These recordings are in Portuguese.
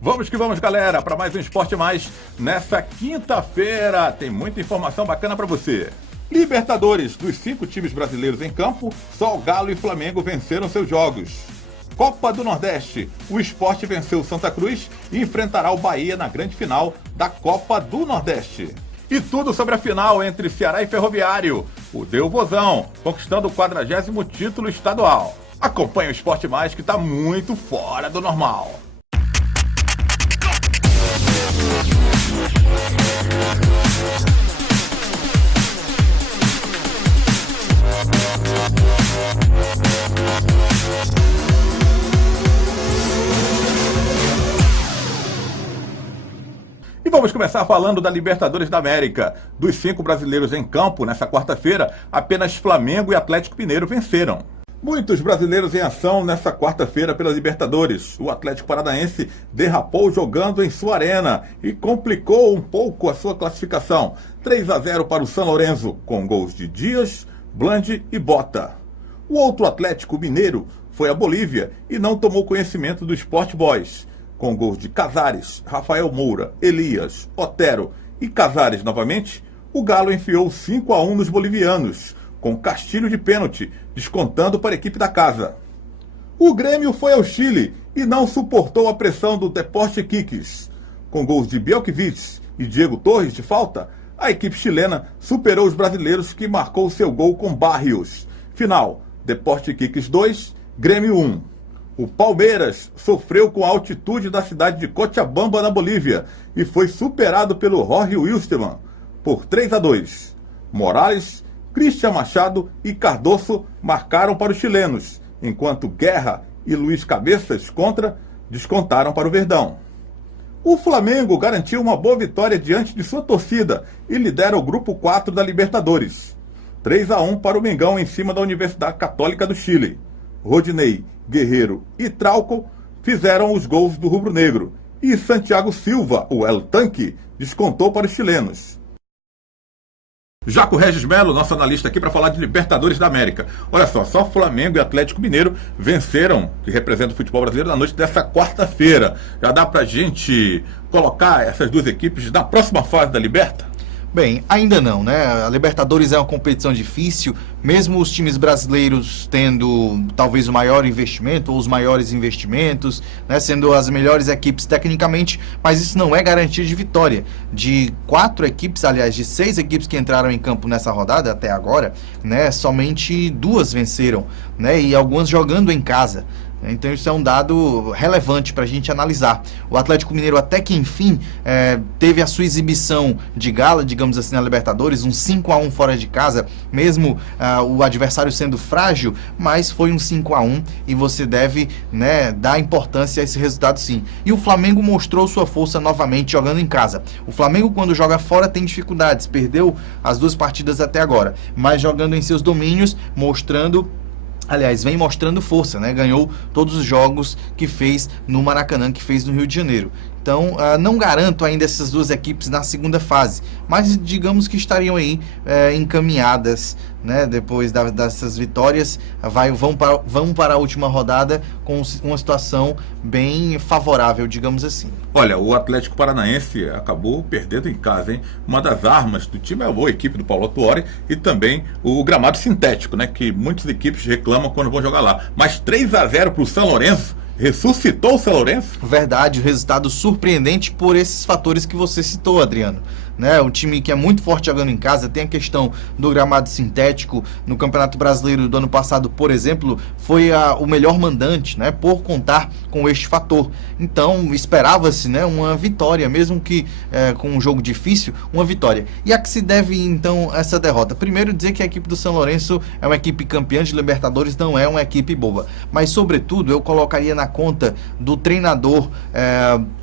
Vamos que vamos, galera, para mais um Esporte Mais nessa quinta-feira. Tem muita informação bacana para você. Libertadores, dos 5 times brasileiros em campo, só o Galo e Flamengo venceram seus jogos. Copa do Nordeste, o Sport venceu o Santa Cruz e enfrentará o Bahia na grande final da Copa do Nordeste. E tudo sobre a final entre Ceará e Ferroviário. O Deu Vozão, conquistando o 40º título estadual. Acompanhe o Esporte Mais, que está muito fora do normal. E vamos começar falando da Libertadores da América. Dos 5 brasileiros em campo, nessa quarta-feira, apenas Flamengo e Atlético Mineiro venceram. Muitos brasileiros em ação nessa quarta-feira pela Libertadores. O Atlético Paranaense derrapou jogando em sua arena e complicou um pouco a sua classificação. 3-0 para o São Lourenço, com gols de Dias, Blandi e Bota. O outro Atlético Mineiro foi a Bolívia e não tomou conhecimento do Sport Boys. Com gols de Casares, Rafael Moura, Elias, Otero e Casares novamente, o Galo enfiou 5-1 nos bolivianos, com Castilho de pênalti, descontando para a equipe da casa. O Grêmio foi ao Chile e não suportou a pressão do Deportes Iquiques. Com gols de Bielkowicz e Diego Torres de falta, a equipe chilena superou os brasileiros, que marcou seu gol com Barrios. Final, Deportes Iquiques 2, Grêmio 1. O Palmeiras sofreu com a altitude da cidade de Cochabamba, na Bolívia, e foi superado pelo Jorge Wilstermann por 3-2. Morales, Cristian Machado e Cardoso marcaram para os chilenos, enquanto Guerra e Luiz Cabeças descontaram para o Verdão. O Flamengo garantiu uma boa vitória diante de sua torcida e lidera o Grupo 4 da Libertadores. 3-1 para o Mengão em cima da Universidade Católica do Chile. Rodinei, Guerreiro e Trauco fizeram os gols do rubro-negro e Santiago Silva, o El Tanque, descontou para os chilenos. Jaco Regis Melo, nosso analista aqui para falar de Libertadores da América. Olha só Flamengo e Atlético Mineiro venceram, que representa o futebol brasileiro, na noite dessa quarta-feira. Já dá pra gente colocar essas duas equipes na próxima fase da Liberta? Bem, ainda não, né? A Libertadores é uma competição difícil, mesmo os times brasileiros tendo talvez o maior investimento ou os maiores investimentos, né? Sendo as melhores equipes tecnicamente, mas isso não é garantia de vitória. De 4 equipes, aliás, de 6 equipes que entraram em campo nessa rodada até agora, né? Somente 2 venceram, né? E algumas jogando em casa. Então isso é um dado relevante para a gente analisar. O Atlético Mineiro até que enfim teve a sua exibição de gala, digamos assim, na Libertadores, um 5-1 fora de casa, mesmo o adversário sendo frágil, mas foi um 5-1 e você deve, né, dar importância a esse resultado sim. E o Flamengo mostrou sua força novamente jogando em casa. O Flamengo, quando joga fora, tem dificuldades, perdeu as 2 partidas até agora, mas jogando em seus domínios, vem mostrando força, né? Ganhou todos os jogos que fez no Maracanã, que fez no Rio de Janeiro. Então, não garanto ainda essas 2 equipes na segunda fase, mas digamos que estariam aí encaminhadas, né? Depois dessas vitórias, vão para a última rodada com uma situação bem favorável, digamos assim. Olha, o Atlético Paranaense acabou perdendo em casa, hein? Uma das armas do time é a boa equipe do Paulo Autuori e também o gramado sintético, né? Que muitas equipes reclamam quando vão jogar lá. Mas 3-0 para o São Lourenço. Ressuscitou o São Lourenço? Verdade, o resultado surpreendente por esses fatores que você citou, Adriano. Né? Um time que é muito forte jogando em casa, tem a questão do gramado sintético. No Campeonato Brasileiro do ano passado, por exemplo, foi o melhor mandante, né? Por contar com este fator. Então, esperava-se, né, uma vitória, mesmo que com um jogo difícil, uma vitória. E a que se deve, então, essa derrota? Primeiro, dizer que a equipe do São Lourenço é uma equipe campeã de Libertadores, não é uma equipe boba. Mas, sobretudo, eu colocaria na conta do treinador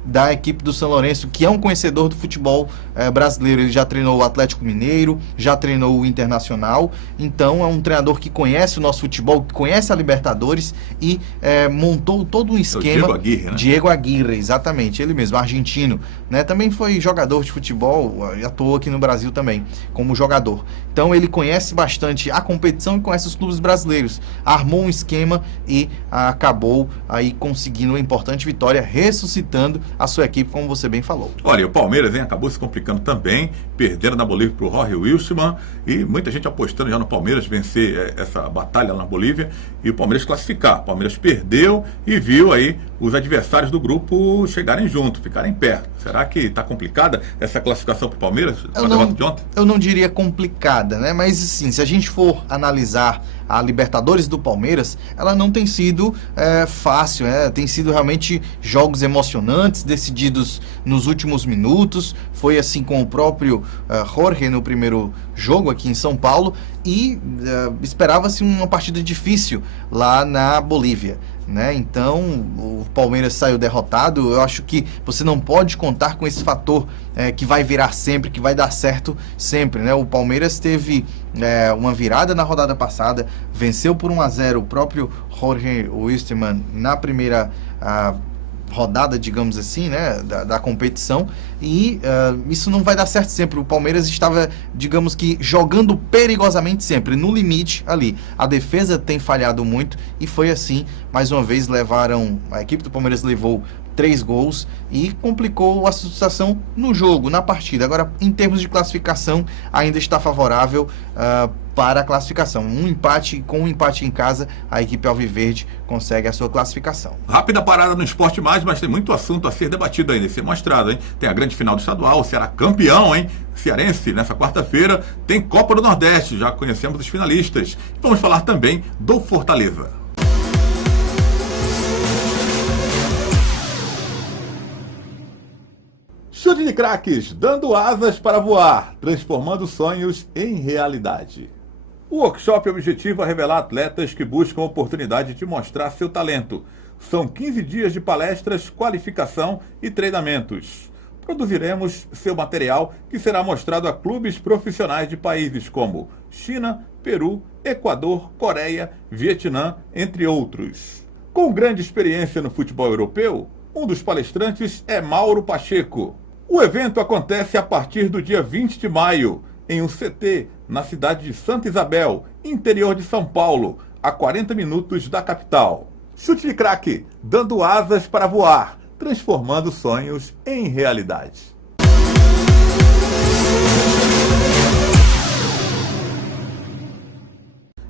da equipe do São Lourenço, que é um conhecedor do futebol brasileiro. brasileiro, ele já treinou o Atlético Mineiro, já treinou o Internacional, então é um treinador que conhece o nosso futebol, que conhece a Libertadores e montou todo um esquema. Diego Aguirre, né? Diego Aguirre, exatamente, ele mesmo, argentino, né? Também foi jogador de futebol, atuou aqui no Brasil também, como jogador. Então ele conhece bastante a competição e conhece os clubes brasileiros. Armou um esquema e acabou aí conseguindo uma importante vitória, ressuscitando a sua equipe, como você bem falou. Olha, o Palmeiras, hein, acabou se complicando também, perdendo na Bolívia para o Jorge Wilstermann, e muita gente apostando já no Palmeiras vencer essa batalha lá na Bolívia e o Palmeiras classificar. O Palmeiras perdeu e viu aí os adversários do grupo chegarem junto, ficarem perto. Será que está complicada essa classificação para o Palmeiras? Eu não diria complicada, né? Mas sim, se a gente for analisar a Libertadores do Palmeiras, ela não tem sido fácil, tem sido realmente jogos emocionantes, decididos nos últimos minutos. Foi assim com o próprio Jorge no primeiro jogo aqui em São Paulo e esperava-se uma partida difícil lá na Bolívia, né? Então o Palmeiras saiu derrotado. Eu acho que você não pode contar com esse fator que vai virar sempre, que vai dar certo sempre, né? O Palmeiras teve uma virada na rodada passada, venceu por 1-0 o próprio Jorge Wilstermann na primeira rodada, digamos assim, né, da competição, e isso não vai dar certo sempre. O Palmeiras estava, digamos que, jogando perigosamente sempre, no limite ali. A defesa tem falhado muito e foi assim, mais uma vez, a equipe do Palmeiras levou 3 gols e complicou a situação no jogo, na partida. Agora, em termos de classificação, ainda está favorável para a classificação. Com um empate em casa, a equipe alviverde consegue a sua classificação. Rápida parada no Esporte Mais, mas tem muito assunto a ser debatido ainda, a ser mostrado, hein? Tem a grande final do estadual, o Ceará campeão, hein? Cearense, nessa quarta-feira, tem Copa do Nordeste, já conhecemos os finalistas. Vamos falar também do Fortaleza. Chute de craques, dando asas para voar, transformando sonhos em realidade. O workshop objetiva revelar atletas que buscam a oportunidade de mostrar seu talento. São 15 dias de palestras, qualificação e treinamentos. Produziremos seu material que será mostrado a clubes profissionais de países como China, Peru, Equador, Coreia, Vietnã, entre outros. Com grande experiência no futebol europeu, um dos palestrantes é Mauro Pacheco. O evento acontece a partir do dia 20 de maio, em um CT, na cidade de Santa Isabel, interior de São Paulo, a 40 minutos da capital. Chute de craque, dando asas para voar, transformando sonhos em realidade.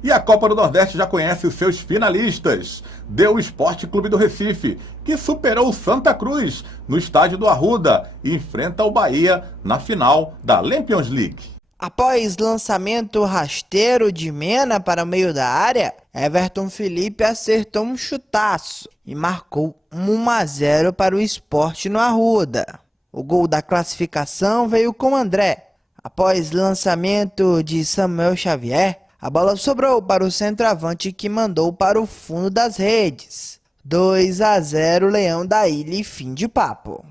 E a Copa do Nordeste já conhece os seus finalistas. Deu o Esporte Clube do Recife, que superou o Santa Cruz no estádio do Arruda e enfrenta o Bahia na final da Champions League. Após lançamento rasteiro de Mena para o meio da área, Everton Felipe acertou um chutaço e marcou 1-0 para o Sport no Arruda. O gol da classificação veio com André. Após lançamento de Samuel Xavier, a bola sobrou para o centroavante que mandou para o fundo das redes. 2-0 Leão da Ilha e fim de papo.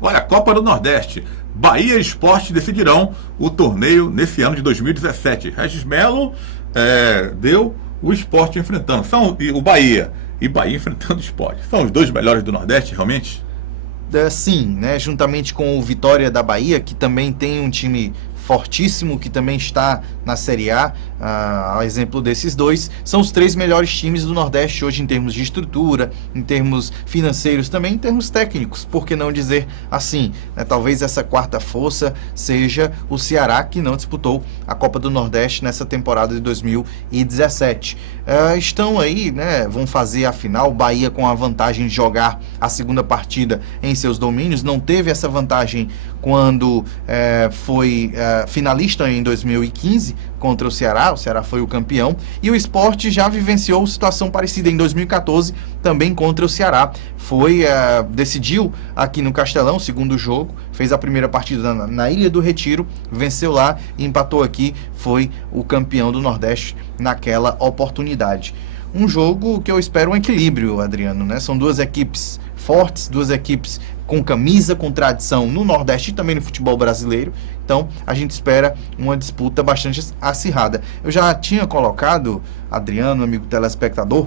Olha, a Copa do Nordeste. Bahia e Sport decidirão o torneio nesse ano de 2017. Regis Melo deu o Sport enfrentando. O Bahia e Bahia enfrentando o Sport. São os dois melhores do Nordeste, realmente? Sim, né? Juntamente com o Vitória da Bahia, que também tem um time fortíssimo, que também está na Série A, a exemplo desses dois, são os 3 melhores times do Nordeste hoje em termos de estrutura, em termos financeiros, também em termos técnicos, por que não dizer assim, né? Talvez essa quarta força seja o Ceará, que não disputou a Copa do Nordeste nessa temporada de 2017. Estão aí, né? Vão fazer a final, Bahia com a vantagem de jogar a segunda partida em seus domínios, não teve essa vantagem quando foi finalista em 2015 contra o Ceará foi o campeão, e o Sport já vivenciou situação parecida em 2014, também contra o Ceará, decidiu aqui no Castelão, segundo jogo, fez a primeira partida na Ilha do Retiro, venceu lá e empatou aqui, foi o campeão do Nordeste naquela oportunidade. Um jogo que eu espero um equilíbrio, Adriano, né? São duas equipes fortes, duas equipes com camisa, com tradição no Nordeste e também no futebol brasileiro. Então, a gente espera uma disputa bastante acirrada. Eu já tinha colocado, Adriano, amigo telespectador,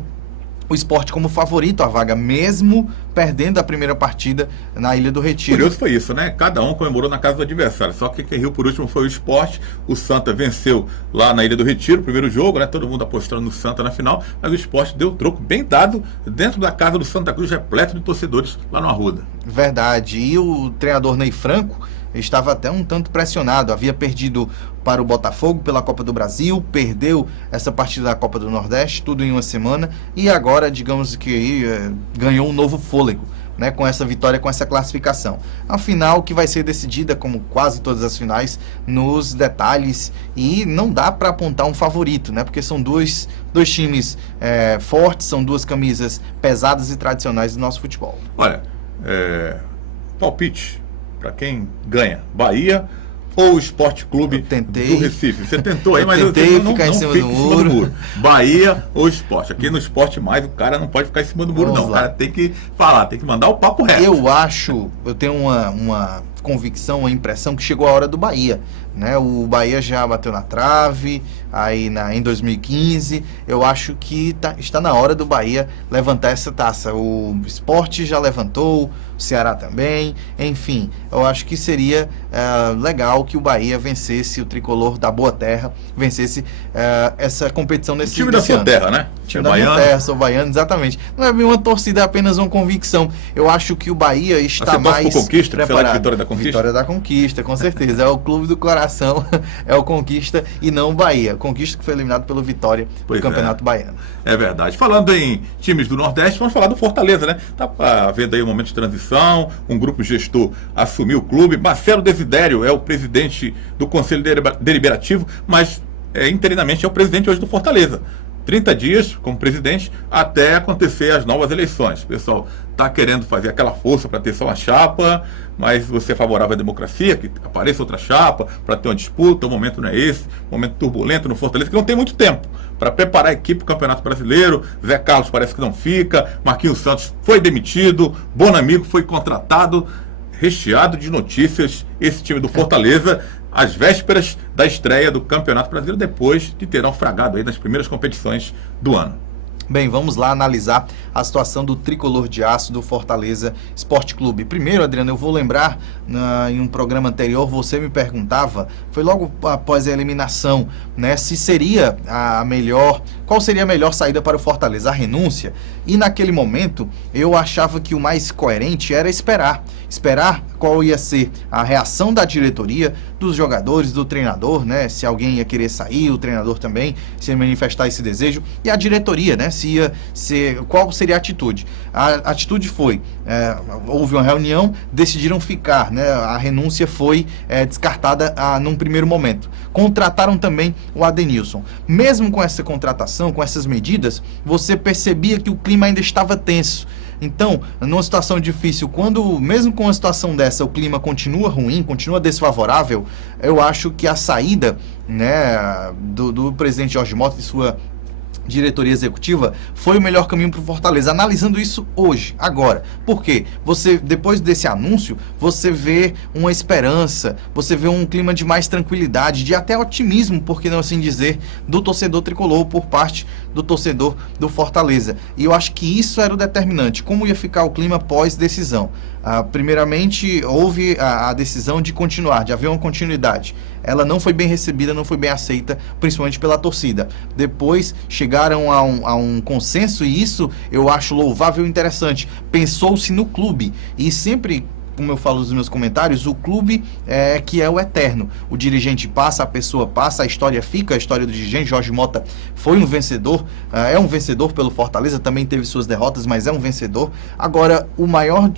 o Sport como favorito à vaga, mesmo perdendo a primeira partida na Ilha do Retiro. Curioso foi isso, né? Cada um comemorou na casa do adversário. Só que quem riu por último foi o Sport. O Santa venceu lá na Ilha do Retiro, o primeiro jogo, né? Todo mundo apostando no Santa na final, mas o Sport deu o troco bem dado dentro da casa do Santa Cruz, repleto de torcedores lá no Arruda. Verdade. E o treinador Ney Franco estava até um tanto pressionado, havia perdido para o Botafogo pela Copa do Brasil, perdeu essa partida da Copa do Nordeste, tudo em uma semana, e agora, digamos que ganhou um novo fôlego, né, com essa vitória, com essa classificação. A final que vai ser decidida, como quase todas as finais, nos detalhes, e não dá para apontar um favorito, né, porque são dois times fortes, são duas camisas pesadas e tradicionais do nosso futebol. Olha, palpite para quem ganha, Bahia ou Esporte Clube do Recife? Você tentou aí, mas eu tentei não ficar em cima do muro. Bahia ou Esporte? Aqui no Esporte Mais, o cara não pode ficar em cima do muro, não. O cara tem que falar, tem que mandar o papo reto. Eu tenho uma convicção, uma impressão que chegou a hora do Bahia, né? O Bahia já bateu na trave aí em 2015. Eu acho que está na hora do Bahia levantar essa taça. O Sport já levantou, o Ceará também, enfim, eu acho que seria legal que o Bahia vencesse, o tricolor da Boa Terra vencesse essa competição nesse time da sua terra, né? Time da minha terra, sou baiano, exatamente. Não é bem uma torcida, é apenas uma convicção. Eu acho que o Bahia está mais conquista, preparado. Vitória da Conquista? Vitória da Conquista, com certeza. É o clube do coração, é o Conquista e não o Bahia. Conquista que foi eliminado pelo Vitória do Campeonato Baiano. É verdade. Falando em times do Nordeste, vamos falar do Fortaleza, né? Tá havendo aí um momento de transição, um grupo gestor assumiu o clube. Marcelo Desidério é o presidente do Conselho Deliberativo, mas interinamente é o presidente hoje do Fortaleza. 30 dias como presidente até acontecer as novas eleições. O pessoal está querendo fazer aquela força para ter só uma chapa, mas você é favorável à democracia, que apareça outra chapa para ter uma disputa. O momento não é esse, momento turbulento no Fortaleza, que não tem muito tempo para preparar a equipe do Campeonato Brasileiro. Zé Carlos parece que não fica, Marquinhos Santos foi demitido, Bonamigo foi contratado, recheado de notícias esse time do Fortaleza, às vésperas da estreia do Campeonato Brasileiro, depois de ter naufragado aí nas primeiras competições do ano. Bem, vamos lá analisar a situação do tricolor de aço do Fortaleza Esporte Clube. Primeiro, Adriano, eu vou lembrar, em um programa anterior, você me perguntava, foi logo após a eliminação, né, se seria qual seria a melhor saída para o Fortaleza, a renúncia? E naquele momento, eu achava que o mais coerente era esperar qual ia ser a reação da diretoria, dos jogadores, do treinador, né, se alguém ia querer sair, o treinador também, se ia manifestar esse desejo, e a diretoria, né, qual seria a atitude. A atitude foi, houve uma reunião, decidiram ficar, né, a renúncia foi descartada num primeiro momento. Contrataram também o Adenilson. Mesmo com essa contratação, com essas medidas, você percebia que o clima ainda estava tenso. Então, numa situação difícil, mesmo com uma situação dessa, o clima continua ruim, continua desfavorável, eu acho que a saída, né, do presidente Jorge Mota e sua diretoria executiva foi o melhor caminho para o Fortaleza, analisando isso hoje, agora. Por quê? Depois desse anúncio, você vê uma esperança, você vê um clima de mais tranquilidade, de até otimismo, por que não assim dizer, do torcedor tricolor, por parte do torcedor do Fortaleza. E eu acho que isso era o determinante, como ia ficar o clima pós-decisão. Primeiramente, houve a decisão de continuar, de haver uma continuidade. Ela não foi bem recebida, não foi bem aceita, principalmente pela torcida. Depois chegaram a um consenso, e isso eu acho louvável e interessante. Pensou-se no clube, e sempre, como eu falo nos meus comentários, o clube que é o eterno. O dirigente passa, a pessoa passa, a história fica, a história do dirigente. Jorge Mota foi um vencedor, é um vencedor pelo Fortaleza, também teve suas derrotas, mas é um vencedor. Agora, o maior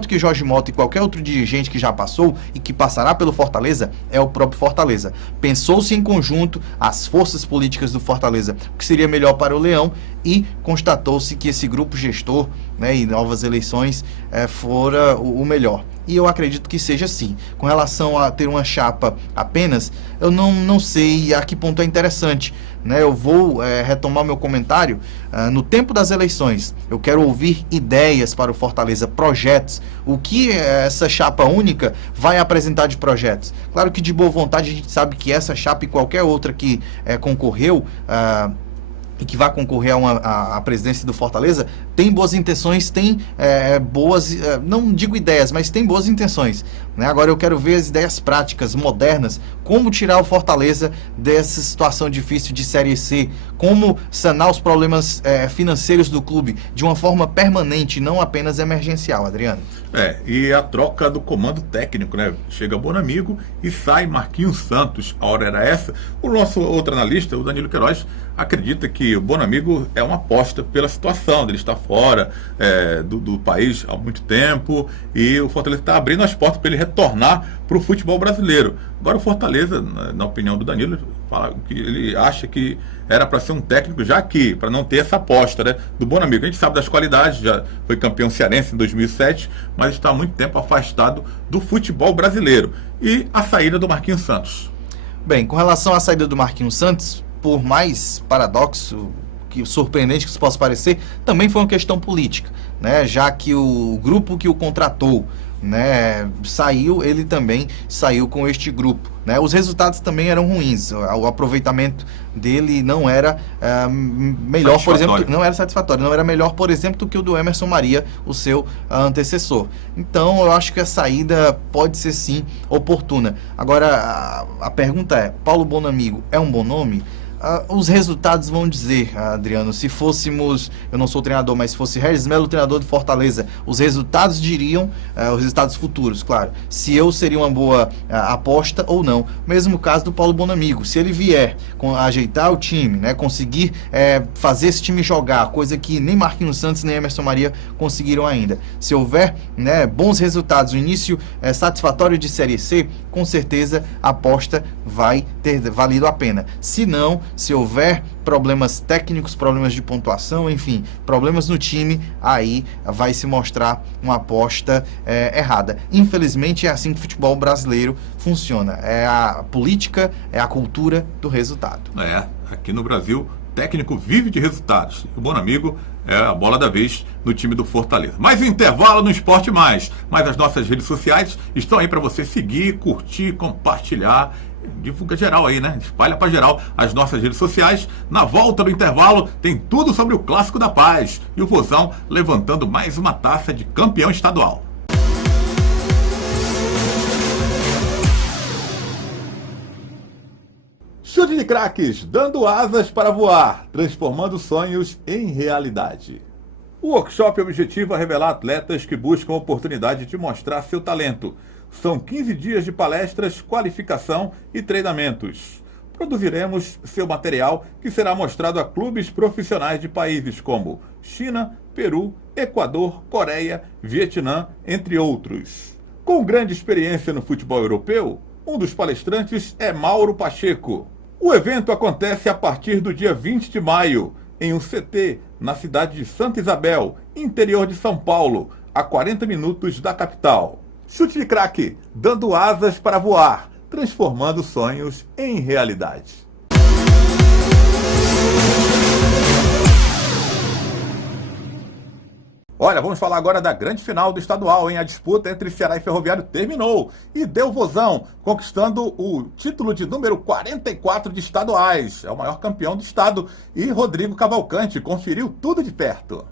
do que Jorge Mota e qualquer outro dirigente que já passou e que passará pelo Fortaleza é o próprio Fortaleza. Pensou-se em conjunto as forças políticas do Fortaleza, o que seria melhor para o Leão, e constatou-se que esse grupo gestor né, e novas eleições fora o melhor. E eu acredito que seja assim. Com relação a ter uma chapa apenas, eu não sei a que ponto é interessante, né? Eu vou retomar meu comentário no tempo das eleições. Eu quero ouvir ideias para o Fortaleza, projetos. O que essa chapa única vai apresentar de projetos? Claro que de boa vontade a gente sabe que essa chapa e qualquer outra que concorreu e que vai concorrer à presidência do Fortaleza, tem boas intenções, tem boas, não digo ideias, mas tem boas intenções, né? Agora eu quero ver as ideias práticas, modernas, como tirar o Fortaleza dessa situação difícil de Série C, como sanar os problemas financeiros do clube de uma forma permanente, não apenas emergencial, Adriano. E a troca do comando técnico, né? Chega Bonamigo e sai Marquinhos Santos. A hora era essa. O nosso outro analista, o Danilo Queiroz, acredita que o Bonamigo é uma aposta pela situação dele estar fora do país há muito tempo, e o Fortaleza está abrindo as portas para ele retornar para o futebol brasileiro. Agora o Fortaleza, na opinião do Danilo, fala que ele acha que era para ser um técnico já aqui, para não ter essa aposta, né, do Bonamigo. A gente sabe das qualidades, já foi campeão cearense em 2007, mas está há muito tempo afastado do futebol brasileiro. E a saída do Marquinhos Santos? Bem, com relação à saída do Marquinhos Santos, por mais paradoxo, que surpreendente que isso possa parecer, também foi uma questão política, né? Já que o grupo que o contratou, né, saiu, ele também saiu com este grupo, né? Os resultados também eram ruins, o aproveitamento dele não era melhor, por exemplo, não era satisfatório, não era melhor, por exemplo, do que o do Emerson Maria, o seu antecessor. Então eu acho que a saída pode ser sim oportuna. Agora a pergunta é: Paulo Bonamigo é um bom nome? Os resultados vão dizer, Adriano. Se fôssemos, eu não sou treinador, mas se fosse Regis Melo, treinador de Fortaleza, os resultados diriam, os resultados futuros, claro, se eu seria uma boa aposta ou não. Mesmo caso do Paulo Bonamigo, se ele vier ajeitar o time, né, conseguir fazer esse time jogar, coisa que nem Marquinhos Santos nem Emerson Maria conseguiram ainda. Se houver, né, bons resultados, o início satisfatório de Série C, com certeza a aposta vai ter valido a pena. Se não, se houver problemas técnicos, problemas de pontuação, enfim, problemas no time, aí vai se mostrar uma aposta errada. Infelizmente é assim que o futebol brasileiro funciona. É a política, é a cultura do resultado. Aqui no Brasil, técnico vive de resultados. O Bonamigo é a bola da vez no time do Fortaleza. Mais um intervalo no Esporte Mais. Mas as nossas redes sociais estão aí para você seguir, curtir, compartilhar. Divulga geral aí, né? Espalha pra geral as nossas redes sociais. Na volta do intervalo tem tudo sobre o Clássico da Paz e o Vozão levantando mais uma taça de campeão estadual. Chute de craques, dando asas para voar, transformando sonhos em realidade. O workshop objetiva revelar atletas que buscam a oportunidade de mostrar seu talento. São 15 dias de palestras, qualificação e treinamentos. Produziremos seu material, que será mostrado a clubes profissionais de países como China, Peru, Equador, Coreia, Vietnã, entre outros. Com grande experiência no futebol europeu, um dos palestrantes é Mauro Pacheco. O evento acontece a partir do dia 20 de maio, em um CT, na cidade de Santa Isabel, interior de São Paulo, a 40 minutos da capital. Chute de craque, dando asas para voar, transformando sonhos em realidade. Olha, vamos falar agora da grande final do estadual, hein? A disputa entre Ceará e Ferroviário terminou e deu Vozão, conquistando o título de número 44 de estaduais. É o maior campeão do estado e Rodrigo Cavalcante conferiu tudo de perto.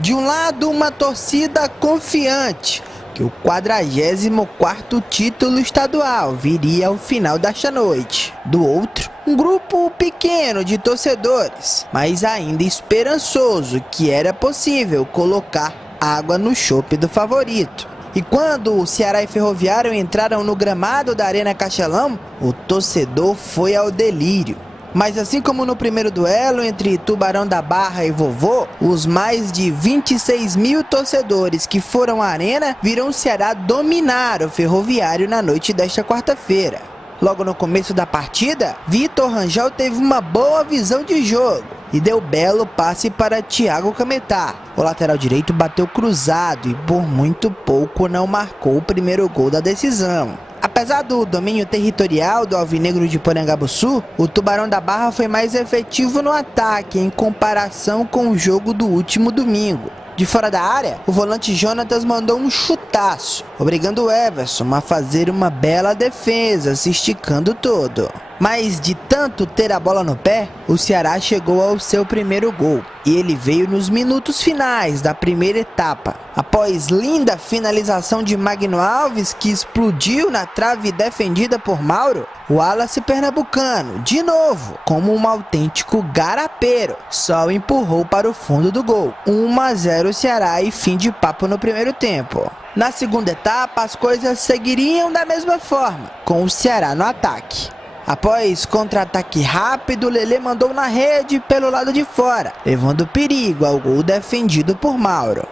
De um lado, uma torcida confiante que o 44º título estadual viria ao final desta noite. Do outro, um grupo pequeno de torcedores, mas ainda esperançoso que era possível colocar água no chope do favorito. E quando o Ceará e Ferroviário entraram no gramado da Arena Castelão, o torcedor foi ao delírio. Mas assim como no primeiro duelo entre Tubarão da Barra e Vovô, os mais de 26 mil torcedores que foram à arena viram o Ceará dominar o Ferroviário na noite desta quarta-feira. Logo no começo da partida, Vitor Rangel teve uma boa visão de jogo e deu belo passe para Thiago Cametá. O lateral direito bateu cruzado e por muito pouco não marcou o primeiro gol da decisão. Apesar do domínio territorial do Alvinegro de Porangabuçu, o Tubarão da Barra foi mais efetivo no ataque em comparação com o jogo do último domingo. De fora da área, o volante Jonatas mandou um chutaço, obrigando o Everson a fazer uma bela defesa, se esticando todo. Mas de tanto ter a bola no pé, o Ceará chegou ao seu primeiro gol. E ele veio nos minutos finais da primeira etapa. Após linda finalização de Magno Alves, que explodiu na trave defendida por Mauro, o Wallace pernambucano, de novo, como um autêntico garapeiro, só empurrou para o fundo do gol. 1-0 Ceará e fim de papo no primeiro tempo. Na segunda etapa, as coisas seguiriam da mesma forma, com o Ceará no ataque. Após contra-ataque rápido, Lelê mandou na rede pelo lado de fora, levando perigo ao gol defendido por Mauro.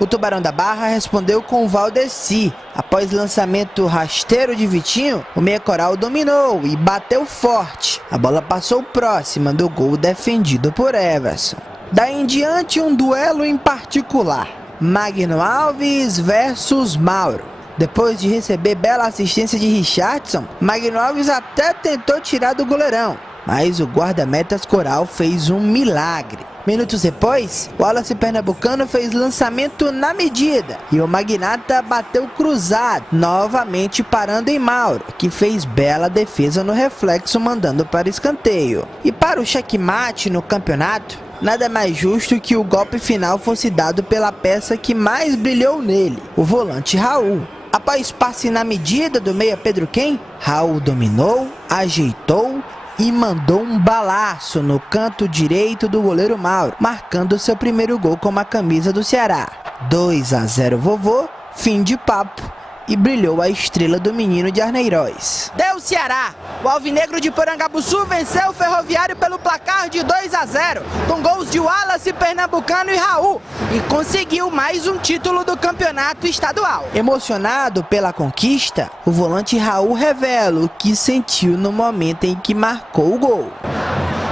O Tubarão da Barra respondeu com o Valdeci. Após lançamento rasteiro de Vitinho, o meia coral dominou e bateu forte. A bola passou próxima do gol defendido por Everson. Daí em diante, um duelo em particular: Magno Alves versus Mauro. Depois de receber bela assistência de Richardson, Magno Alves até tentou tirar do goleirão, mas o guarda-metas coral fez um milagre. Minutos depois, o Wallace pernambucano fez lançamento na medida e o Magnata bateu cruzado, novamente parando em Mauro, que fez bela defesa no reflexo, mandando para escanteio. E para o checkmate no campeonato, nada mais justo que o golpe final fosse dado pela peça que mais brilhou nele, o volante Raul. Após passe na medida do meia Pedro Quem, Raul dominou, ajeitou e mandou um balaço no canto direito do goleiro Mauro, marcando seu primeiro gol com a camisa do Ceará. 2-0 vovô, fim de papo, e brilhou a estrela do menino de Arneiroz. Deu Ceará! O Alvinegro de Porangabuçu venceu o Ferroviário pelo placar de 2-0, com gols de Wallace pernambucano e Raul, e conseguiu mais um título do campeonato estadual. Emocionado pela conquista, o volante Raul revela o que sentiu no momento em que marcou o gol.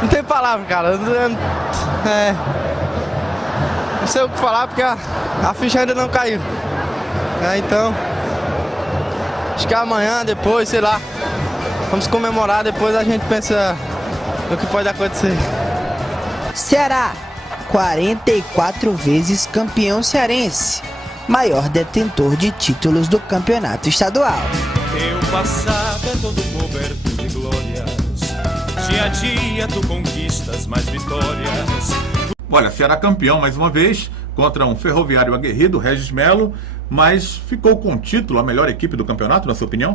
Não tem palavra, cara. Não sei o que falar porque a ficha ainda não caiu. Então, acho que amanhã, depois, sei lá, vamos comemorar, depois a gente pensa no que pode acontecer. Ceará, 44 vezes campeão cearense, maior detentor de títulos do campeonato estadual. Teu passado é todo coberto de glórias, dia a dia tu conquistas mais vitórias. Olha, Ceará campeão mais uma vez contra um Ferroviário aguerrido, Regis Melo, mas ficou com o título a melhor equipe do campeonato, na sua opinião?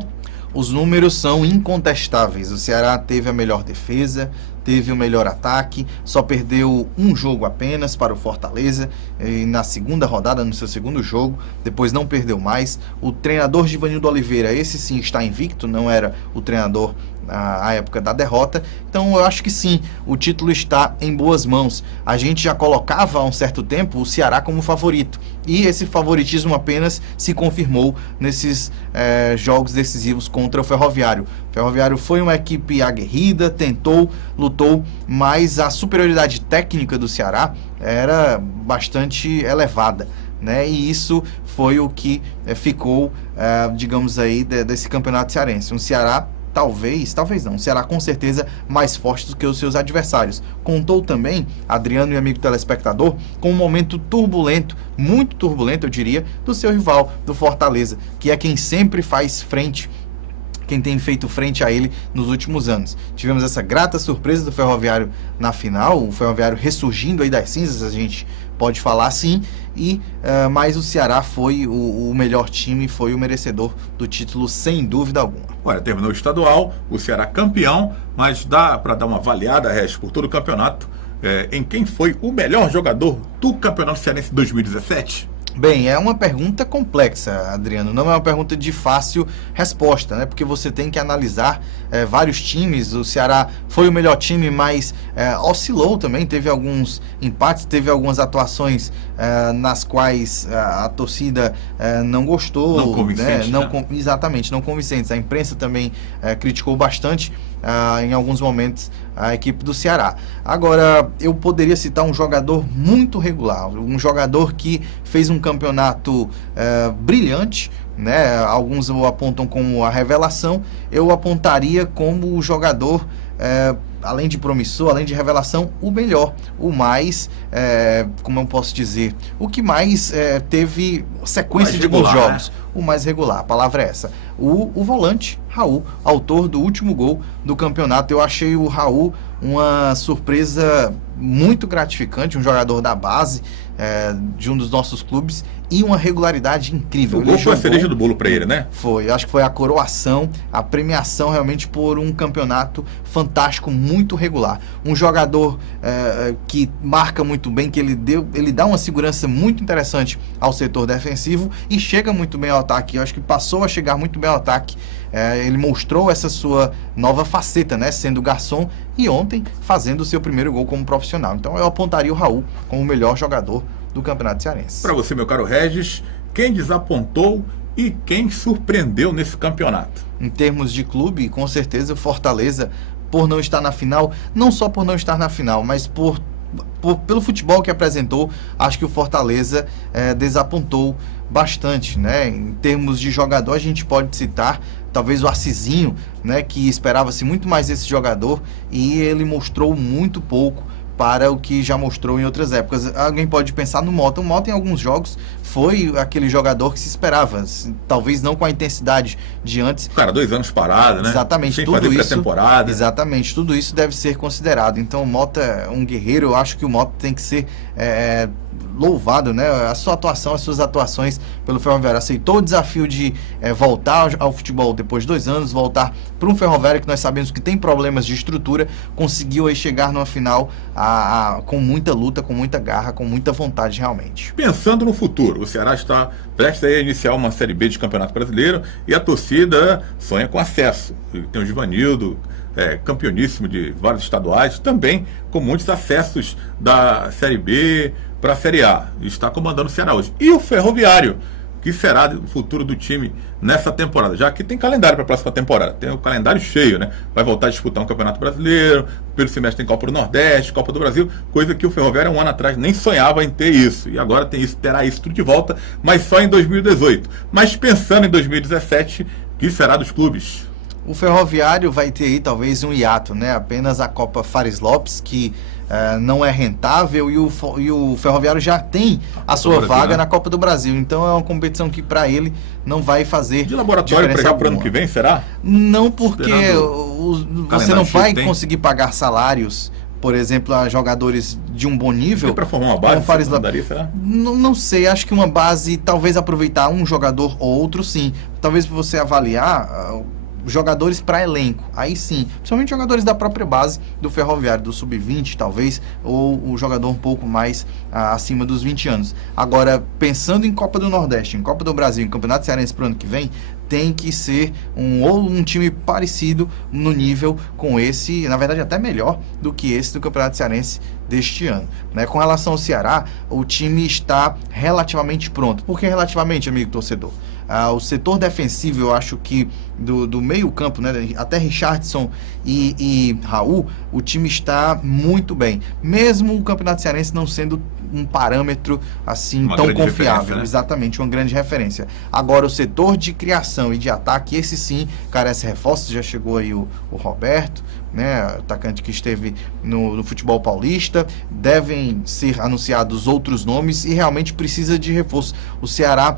Os números são incontestáveis. O Ceará teve a melhor defesa, teve o melhor ataque, só perdeu um jogo apenas para o Fortaleza, e na segunda rodada, no seu segundo jogo, depois não perdeu mais. O treinador Givanildo Oliveira, esse sim está invicto, não era o treinador à época da derrota, então eu acho que sim, o título está em boas mãos. A gente já colocava há um certo tempo o Ceará como favorito, e esse favoritismo apenas se confirmou nesses jogos decisivos contra o Ferroviário. O Ferroviário foi uma equipe aguerrida, tentou, lutou, mas a superioridade técnica do Ceará era bastante elevada, né? E isso foi o que ficou, digamos aí, desse campeonato cearense. Um Ceará talvez não, o Ceará com certeza mais forte do que os seus adversários. Contou também, Adriano e amigo telespectador, com um momento turbulento, muito turbulento eu diria, do seu rival, do Fortaleza, que é quem sempre faz frente, quem tem feito frente a ele nos últimos anos. Tivemos essa grata surpresa do Ferroviário na final, o Ferroviário ressurgindo aí das cinzas, a gente pode falar assim, mas o Ceará foi o melhor time, foi o merecedor do título sem dúvida alguma. Olha, terminou o estadual, o Ceará campeão, mas dá para dar uma avaliada, Regis, por todo o campeonato, em quem foi o melhor jogador do Campeonato Cearense 2017? Bem, é uma pergunta complexa, Adriano, não é uma pergunta de fácil resposta, né? Porque você tem que analisar vários times. O Ceará foi o melhor time, mas oscilou também, teve alguns empates, teve algumas atuações nas quais a torcida não gostou. Não convincentes, né? né? Exatamente, não convincentes. A imprensa também criticou bastante, em alguns momentos, a equipe do Ceará. Agora, eu poderia citar um jogador muito regular, um jogador que fez um campeonato brilhante, né? Alguns o apontam como a revelação, eu apontaria como o jogador, além de promissor, além de revelação, o melhor, o mais, como eu posso dizer, o que mais teve sequência de bons jogos, o mais regular, a palavra é essa. O volante, Raul, autor do último gol do campeonato. Eu achei o Raul uma surpresa muito gratificante, um jogador da base de um dos nossos clubes, e uma regularidade incrível. O gol foi a cereja do bolo para ele, né? Foi, acho que foi a coroação, a premiação realmente por um campeonato fantástico, muito regular. Um jogador que marca muito bem, que ele dá uma segurança muito interessante ao setor defensivo e chega muito bem ao ataque. Eu acho que passou a chegar muito bem ao ataque. Ele mostrou essa sua nova faceta, né? Sendo garçom e ontem fazendo o seu primeiro gol como profissional. Então eu apontaria o Raul como o melhor jogador do Campeonato Cearense. Para você, meu caro Regis, quem desapontou e quem surpreendeu nesse campeonato? Em termos de clube, com certeza o Fortaleza, por não estar na final, não só por não estar na final, mas pelo futebol que apresentou, acho que o Fortaleza desapontou bastante, né? Em termos de jogador, a gente pode citar talvez o Arcizinho, né? Que esperava-se muito mais desse jogador e ele mostrou muito pouco para o que já mostrou em outras épocas. Alguém pode pensar no Mota. O Mota, em alguns jogos, foi aquele jogador que se esperava, talvez não com a intensidade de antes. Cara, 2 anos parado, né? Exatamente. Sem tudo fazer isso, pré-temporada. exatamente, tudo isso deve ser considerado. Então, o Mota é um guerreiro. Eu acho que o Mota tem que ser louvado, né? A sua atuação, as suas atuações pelo Ferroviário. Aceitou o desafio de voltar ao futebol depois de 2 anos, voltar para um Ferroviário que nós sabemos que tem problemas de estrutura, conseguiu aí chegar numa final com muita luta, com muita garra, com muita vontade realmente. Pensando no futuro, o Ceará está prestes a iniciar uma Série B de Campeonato Brasileiro e a torcida sonha com acesso. Tem o Givanildo, campeoníssimo de vários estaduais, também com muitos acessos da Série B para a Série A. Está comandando o Ceará hoje. E o Ferroviário, que será o futuro do time nessa temporada, já que tem calendário para a próxima temporada, tem o calendário cheio, né? Vai voltar a disputar um Campeonato Brasileiro, pelo semestre tem Copa do Nordeste, Copa do Brasil, coisa que o Ferroviário 1 ano atrás nem sonhava em ter isso, e agora terá isso tudo de volta, mas só em 2018. Mas pensando em 2017, que será dos clubes? O Ferroviário vai ter aí talvez um hiato, né? Apenas a Copa Fares Lopes, que não é rentável, e o Ferroviário já tem a sua vaga na Copa do Brasil. Então é uma competição que para ele não vai fazer de laboratório para o ano que vem, será? Não, porque você não vai conseguir pagar salários, por exemplo, a jogadores de um bom nível. Para formar uma base, será? Não sei, acho que uma base, talvez aproveitar um jogador ou outro, sim. Talvez você avaliar jogadores para elenco, aí sim, principalmente jogadores da própria base do Ferroviário, do Sub-20 talvez, ou o jogador um pouco mais acima dos 20 anos. Agora, pensando em Copa do Nordeste, em Copa do Brasil, em Campeonato Cearense para o ano que vem, tem que ser um time parecido no nível com esse, na verdade até melhor do que esse do Campeonato Cearense deste ano, né? Com relação ao Ceará, o time está relativamente pronto. Por que relativamente, amigo torcedor? O setor defensivo, eu acho que do meio campo, né, até Richardson e Raul, o time está muito bem, mesmo o Campeonato Cearense não sendo um parâmetro assim tão confiável, né? Exatamente, uma grande referência. Agora, o setor de criação e de ataque, esse sim carece reforços. Já chegou aí o Roberto, né, atacante que esteve no futebol paulista. Devem ser anunciados outros nomes e realmente precisa de reforço. O Ceará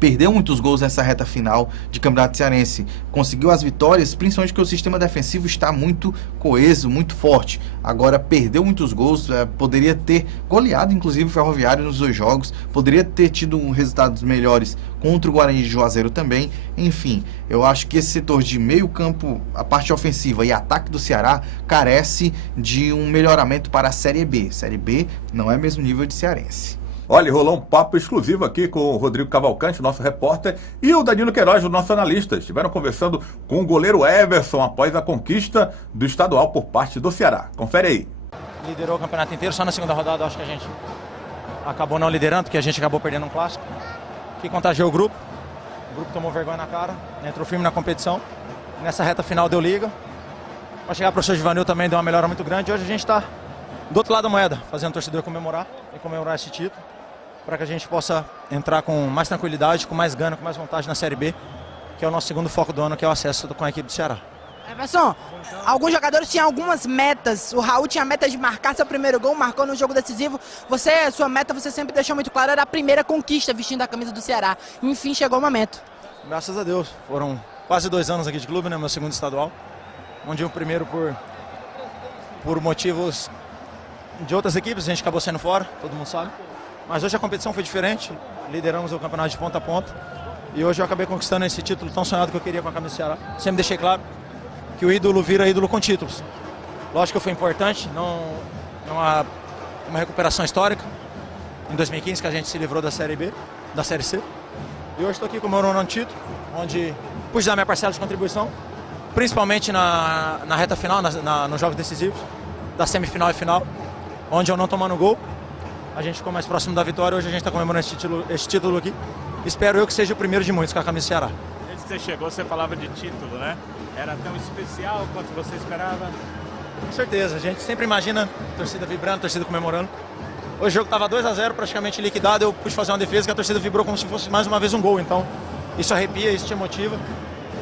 perdeu muitos gols nessa reta final de Campeonato Cearense. Conseguiu as vitórias, principalmente porque o sistema defensivo está muito coeso, muito forte. Agora perdeu muitos gols, poderia ter goleado inclusive o Ferroviário nos 2 jogos, poderia ter tido resultados melhores contra o Guarani de Juazeiro também. Enfim, eu acho que esse setor de meio campo, a parte ofensiva e ataque do Ceará carece de um melhoramento para a Série B. Série B não é mesmo nível de cearense. Olha, rolou um papo exclusivo aqui com o Rodrigo Cavalcante, nosso repórter, e o Danilo Queiroz, o nosso analista. Estiveram conversando com o goleiro Everson após a conquista do estadual por parte do Ceará. Confere aí. Liderou o campeonato inteiro, só na segunda rodada acho que a gente acabou não liderando, porque a gente acabou perdendo um clássico, que contagiou o grupo tomou vergonha na cara, entrou firme na competição, nessa reta final deu liga, para chegar para o professor Givanil também deu uma melhora muito grande, hoje a gente está do outro lado da moeda, fazendo o torcedor comemorar esse título, para que a gente possa entrar com mais tranquilidade, com mais gana, com mais vontade na Série B, que é o nosso segundo foco do ano, que é o acesso com a equipe do Ceará. Everson, alguns jogadores tinham algumas metas. O Raul tinha a meta de marcar seu primeiro gol, marcou no jogo decisivo. Sua meta, você sempre deixou muito claro, era a primeira conquista vestindo a camisa do Ceará. Enfim, chegou o momento. Graças a Deus. Foram quase 2 anos aqui de clube, né? Meu segundo estadual. Onde o primeiro por motivos de outras equipes, a gente acabou saindo fora, todo mundo sabe. Mas hoje a competição foi diferente. Lideramos o campeonato de ponta a ponta. E hoje eu acabei conquistando esse título tão sonhado que eu queria com a camisa do Ceará. Sempre deixei claro que o ídolo vira ídolo com títulos. Lógico que foi importante, uma recuperação histórica. Em 2015 que a gente se livrou da Série B, da Série C. E hoje estou aqui comemorando um título, onde pude dar minha parcela de contribuição, principalmente na reta final, nos jogos decisivos, da semifinal e final, onde eu não tomando gol, a gente ficou mais próximo da vitória. Hoje a gente está comemorando esse título aqui. Espero eu que seja o primeiro de muitos com a camisa do Ceará. Antes que você chegou, você falava de título, né? Era tão especial quanto você esperava? Com certeza, a gente sempre imagina a torcida vibrando, a torcida comemorando. Hoje o jogo estava 2-0, praticamente liquidado, eu pude fazer uma defesa que a torcida vibrou como se fosse mais uma vez um gol. Então, isso arrepia, isso te motiva.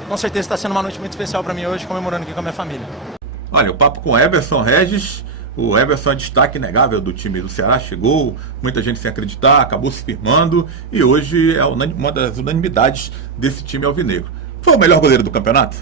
Com certeza está sendo uma noite muito especial para mim hoje, comemorando aqui com a minha família. Olha, o papo com o Everson Regis. O Everson é destaque inegável do time do Ceará, chegou, muita gente sem acreditar, acabou se firmando e hoje é uma das unanimidades desse time alvinegro. Foi o melhor goleiro do campeonato?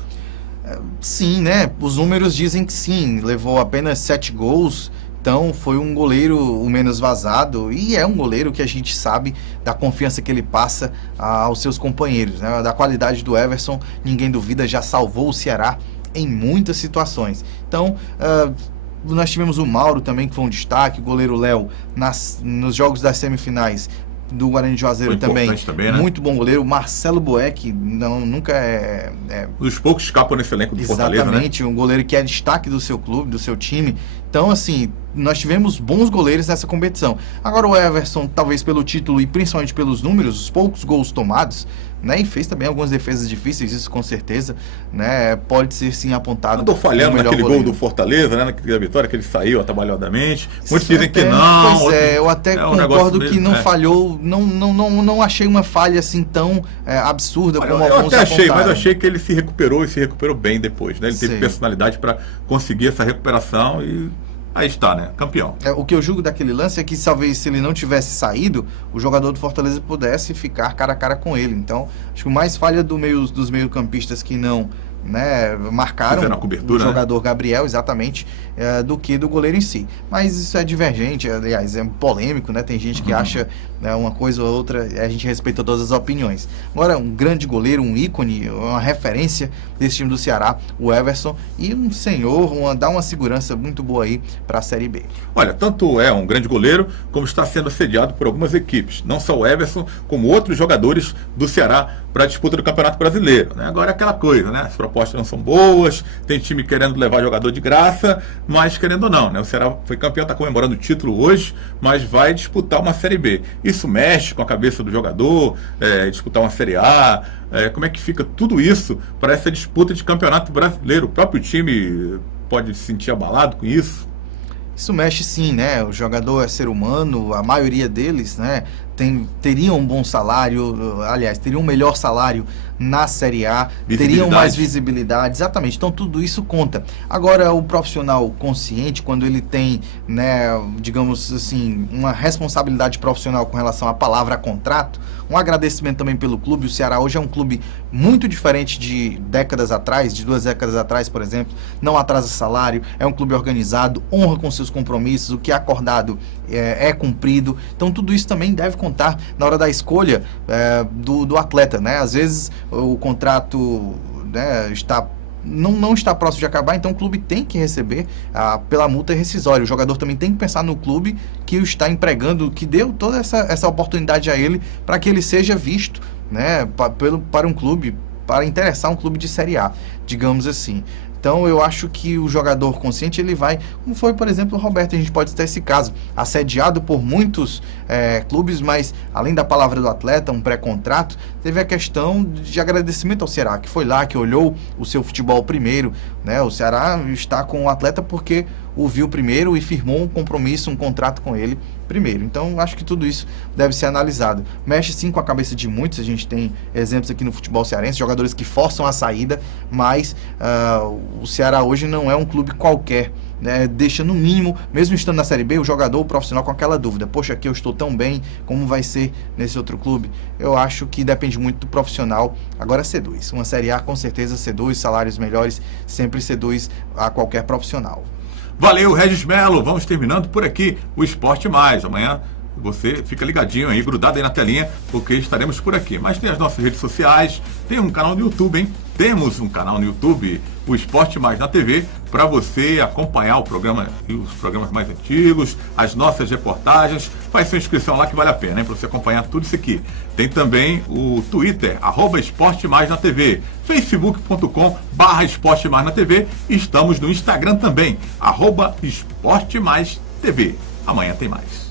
Sim, né? Os números dizem que sim. Levou apenas 7 gols, então foi um goleiro o menos vazado e é um goleiro que a gente sabe da confiança que ele passa aos seus companheiros, né? Da qualidade do Everson, ninguém duvida, já salvou o Ceará em muitas situações. Então, nós tivemos o Mauro também, que foi um destaque, o goleiro Léo, nos jogos das semifinais do Guarani de Juazeiro também, né? Muito bom goleiro. Marcelo Boeck, nunca Os poucos escapam nesse elenco do Fortaleza, né? Exatamente, um goleiro que é destaque do seu clube, do seu time. Então, assim, nós tivemos bons goleiros nessa competição. Agora o Everson, talvez pelo título e principalmente pelos números, os poucos gols tomados, né, e fez também algumas defesas difíceis, isso com certeza, né, pode ser sim apontado. Estou falhando naquele gol do Fortaleza, né, naquela vitória que ele saiu atabalhadamente. Muitos dizem que não. Pois eu até concordo que não falhou, não achei uma falha assim tão absurda como alguns até achei, apontaram. mas eu achei que ele se recuperou bem depois, né? Ele teve personalidade para conseguir essa recuperação e aí está, né? Campeão. O que eu julgo daquele lance é que talvez se ele não tivesse saído, o jogador do Fortaleza pudesse ficar cara a cara com ele. Então, acho que o mais falha dos meio-campistas que não, né, marcaram a cobertura, o jogador, né? Gabriel, exatamente, do que do goleiro em si. Mas isso é divergente, aliás, é polêmico, né? Tem gente que acha uma coisa ou outra, a gente respeita todas as opiniões. Agora, um grande goleiro, um ícone, uma referência desse time do Ceará, o Everson, e um senhor, dá uma segurança muito boa aí para a Série B. Olha, tanto é um grande goleiro, como está sendo assediado por algumas equipes, não só o Everson, como outros jogadores do Ceará para a disputa do Campeonato Brasileiro, né? Agora é aquela coisa, né? As propostas não são boas, tem time querendo levar jogador de graça, mas querendo ou não, né? O Ceará foi campeão, está comemorando o título hoje, mas vai disputar uma Série B. Isso mexe com a cabeça do jogador, disputar uma Série A, como é que fica tudo isso para essa disputa de Campeonato Brasileiro? O próprio time pode se sentir abalado com isso? Isso mexe sim, né? O jogador é ser humano, a maioria deles, né, teriam um bom salário, aliás, teriam um melhor salário na Série A, teriam mais visibilidade, exatamente, então tudo isso conta. Agora, o profissional consciente, quando ele tem, né, digamos assim, uma responsabilidade profissional com relação à palavra contrato, um agradecimento também pelo clube. O Ceará hoje é um clube muito diferente de décadas atrás, de 2 décadas atrás, por exemplo, não atrasa salário, é um clube organizado, honra com seus compromissos, o que é acordado é cumprido, então tudo isso também deve contar na hora da escolha do atleta, né? Às vezes o contrato, né, não está próximo de acabar, então o clube tem que receber pela multa rescisória. O jogador também tem que pensar no clube que o está empregando, que deu toda essa oportunidade a ele para que ele seja visto, né, para um clube, para interessar um clube de Série A, digamos assim. Então eu acho que o jogador consciente, ele vai, como foi, por exemplo, o Roberto, a gente pode ter esse caso, assediado por muitos clubes, mas além da palavra do atleta, um pré-contrato, teve a questão de agradecimento ao Ceará, que foi lá, que olhou o seu futebol primeiro, né? O Ceará está com o atleta porque o viu primeiro e firmou um compromisso, um contrato com ele primeiro. Então, acho que tudo isso deve ser analisado. Mexe sim com a cabeça de muitos, a gente tem exemplos aqui no futebol cearense, jogadores que forçam a saída, mas o Ceará hoje não é um clube qualquer, né? Deixa no mínimo, mesmo estando na Série B, o jogador, o profissional com aquela dúvida, poxa, aqui eu estou tão bem, como vai ser nesse outro clube? Eu acho que depende muito do profissional. Agora seduz, uma Série A com certeza seduz, salários melhores sempre seduz a qualquer profissional. Valeu, Regis Melo. Vamos terminando por aqui o Esporte Mais. Amanhã você fica ligadinho aí, grudado aí na telinha, porque estaremos por aqui. Mas tem as nossas redes sociais, tem um canal no YouTube, hein? Temos um canal no YouTube, o Esporte Mais na TV, para você acompanhar o programa e os programas mais antigos, as nossas reportagens. Faz sua inscrição lá que vale a pena, hein? Para você acompanhar tudo isso aqui. Tem também o Twitter, @Esporte Mais na TV, facebook.com/Esporte Mais na TV. E estamos no Instagram também, @Esporte Mais TV. Amanhã tem mais.